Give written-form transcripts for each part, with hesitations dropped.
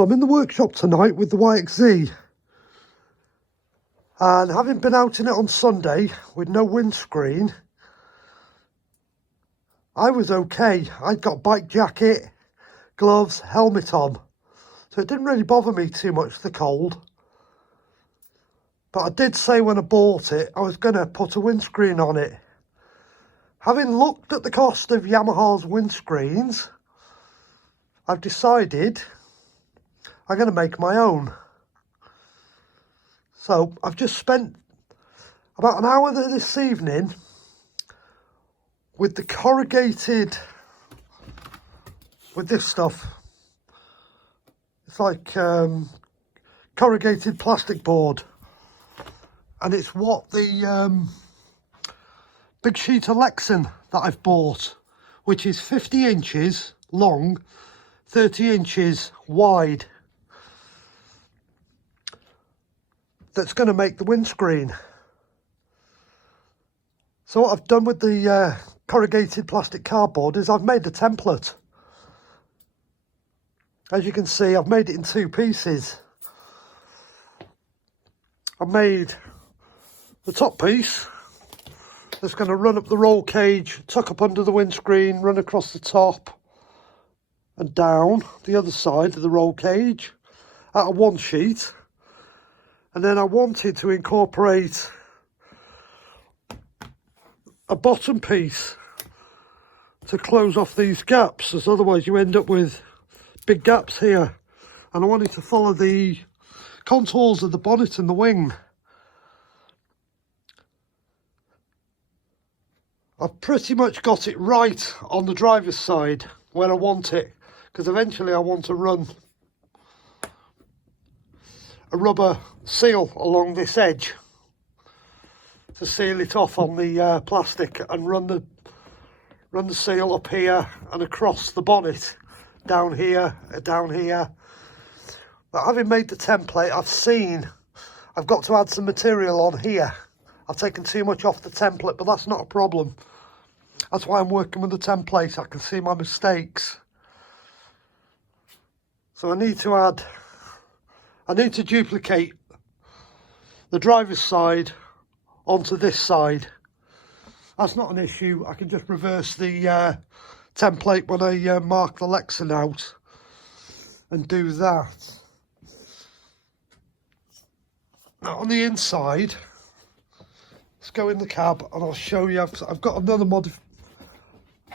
Well, I'm in the workshop tonight with the Yxz, and having been out in it on Sunday with no windscreen, I was okay. I'd got bike jacket, gloves, helmet on, so it didn't really bother me too much, the cold. But I did say when I bought it, I was going to put a windscreen on it. Having looked at the cost of Yamaha's windscreens, I've decided I'm going to make my own. So I've just spent about an hour there this evening with the corrugated, with this stuff. It's like corrugated plastic board. And it's what the big sheet of Lexan that I've bought, which is 50 inches long, 30 inches wide. That's going to make the windscreen. So what I've done with the corrugated plastic cardboard is I've made a template. As you can see, I've made it in two pieces. I've made the top piece that's going to run up the roll cage, tuck up under the windscreen, run across the top and down the other side of the roll cage out of one sheet. And then I wanted to incorporate a bottom piece to close off these gaps, as otherwise you end up with big gaps here. And I wanted to follow the contours of the bonnet and the wing. I've pretty much got it right on the driver's side where I want it, because eventually I want to run a rubber seal along this edge to seal it off on the plastic, and run the seal up here and across the bonnet, down here, down here. But having made the template, I've got to add some material on here. I've taken too much off the template, but that's not a problem. That's why I'm working with the template. I can see my mistakes. So I need to duplicate the driver's side onto this side. That's not an issue. I can just reverse the template when I mark the Lexan out and do that. Now on the inside, let's go in the cab and I'll show you. I've got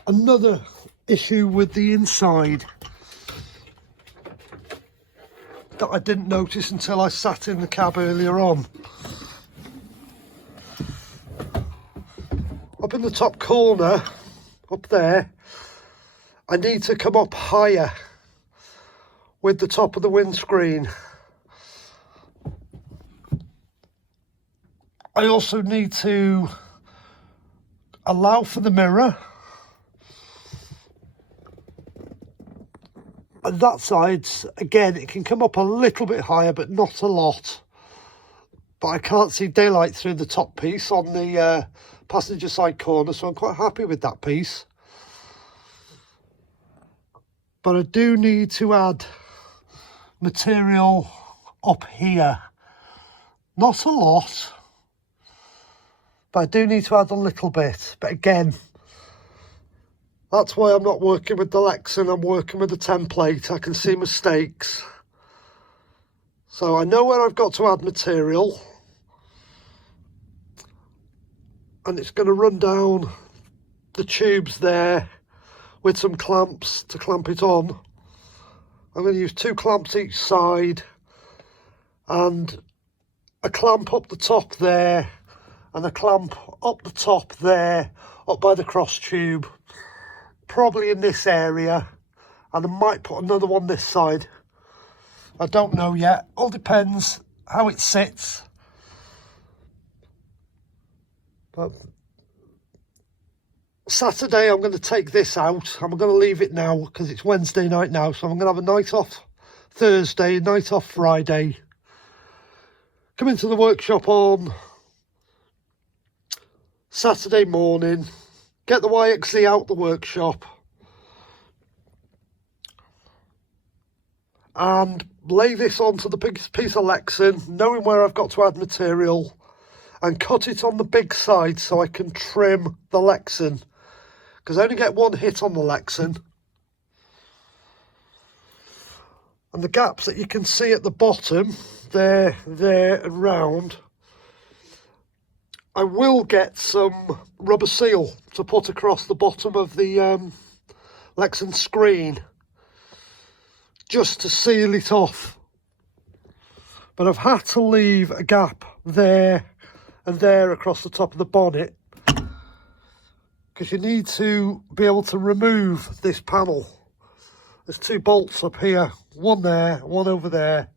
another issue with the inside that I didn't notice until I sat in the cab earlier on. Up in the top corner, up there, I need to come up higher with the top of the windscreen. I also need to allow for the mirror. And that side, again, it can come up a little bit higher, but not a lot. But I can't see daylight through the top piece on the passenger side corner, so I'm quite happy with that piece. But I do need to add material up here. Not a lot, but I do need to add a little bit. But again, that's why I'm not working with the Lexan, I'm working with the template. I can see mistakes. So I know where I've got to add material. And it's going to run down the tubes there with some clamps to clamp it on. I'm going to use 2 clamps each side and a clamp up the top there and a clamp up the top there, up by the cross tube, probably in this area, and I might put another one this side. I don't know yet, all depends how it sits. But Saturday I'm going to take this out. I'm going to leave it now because it's Wednesday night now, so I'm going to have a night off Thursday, night off Friday. Come into the workshop on Saturday morning, get the Yxz out the workshop, and lay this onto the big piece of Lexan, knowing where I've got to add material, and cut it on the big side so I can trim the Lexan, because I only get one hit on the Lexan. And the gaps that you can see at the bottom, there and round, I will get some rubber seal to put across the bottom of the Lexan screen, just to seal it off. But I've had to leave a gap there and there across the top of the bonnet, because you need to be able to remove this panel. There's two bolts up here, one there, one over there,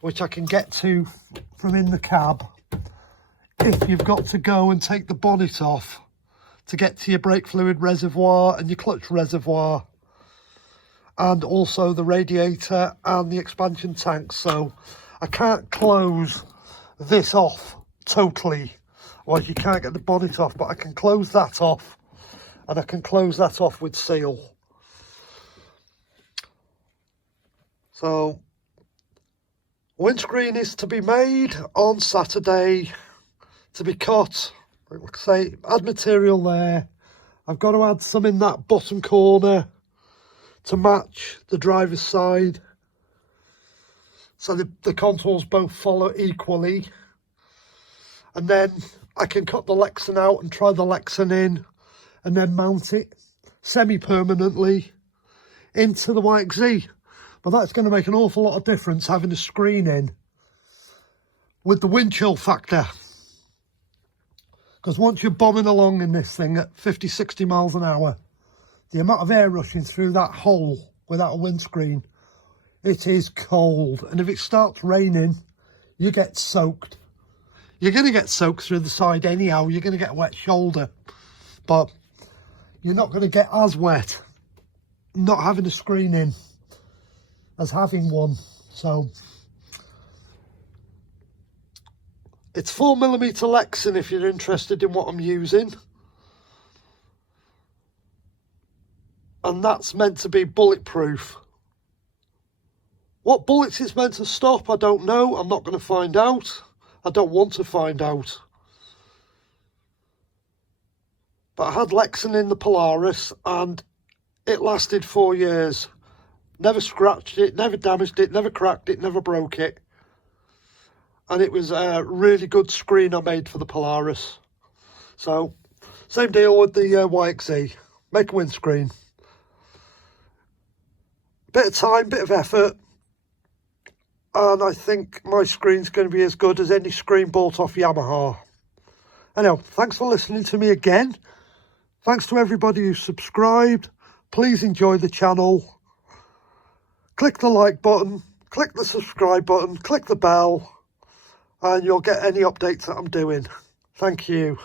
which I can get to from in the cab if you've got to go and take the bonnet off to get to your brake fluid reservoir and your clutch reservoir, and also the radiator and the expansion tank. So I can't close this off totally, well, you can't get the bonnet off, but I can close that off, and I can close that off with seal. So windscreen is to be made on Saturday, to be cut. Like I say, add material there. I've got to add some in that bottom corner to match the driver's side, so the contours both follow equally. And then I can cut the Lexan out and try the Lexan in, and then mount it semi-permanently into the Yxz. But that's going to make an awful lot of difference, having a screen in with the wind chill factor. Because once you're bombing along in this thing at 50, 60 miles an hour, the amount of air rushing through that hole without a windscreen, it is cold. And if it starts raining, you get soaked. You're going to get soaked through the side anyhow. You're going to get a wet shoulder. But you're not going to get as wet not having a screen in as having one. So it's 4mm Lexan if you're interested in what I'm using. And that's meant to be bulletproof. What bullets it's meant to stop, I don't know. I'm not going to find out. I don't want to find out. But I had Lexan in the Polaris and it lasted 4 years. Never scratched it, never damaged it, never cracked it, never broke it. And it was a really good screen I made for the Polaris. So, same deal with the Yxz. Make a windscreen. Bit of time, bit of effort. And I think my screen's going to be as good as any screen bought off Yamaha. Anyhow, thanks for listening to me again. Thanks to everybody who subscribed. Please enjoy the channel. Click the like button, click the subscribe button, click the bell, and you'll get any updates that I'm doing. Thank you.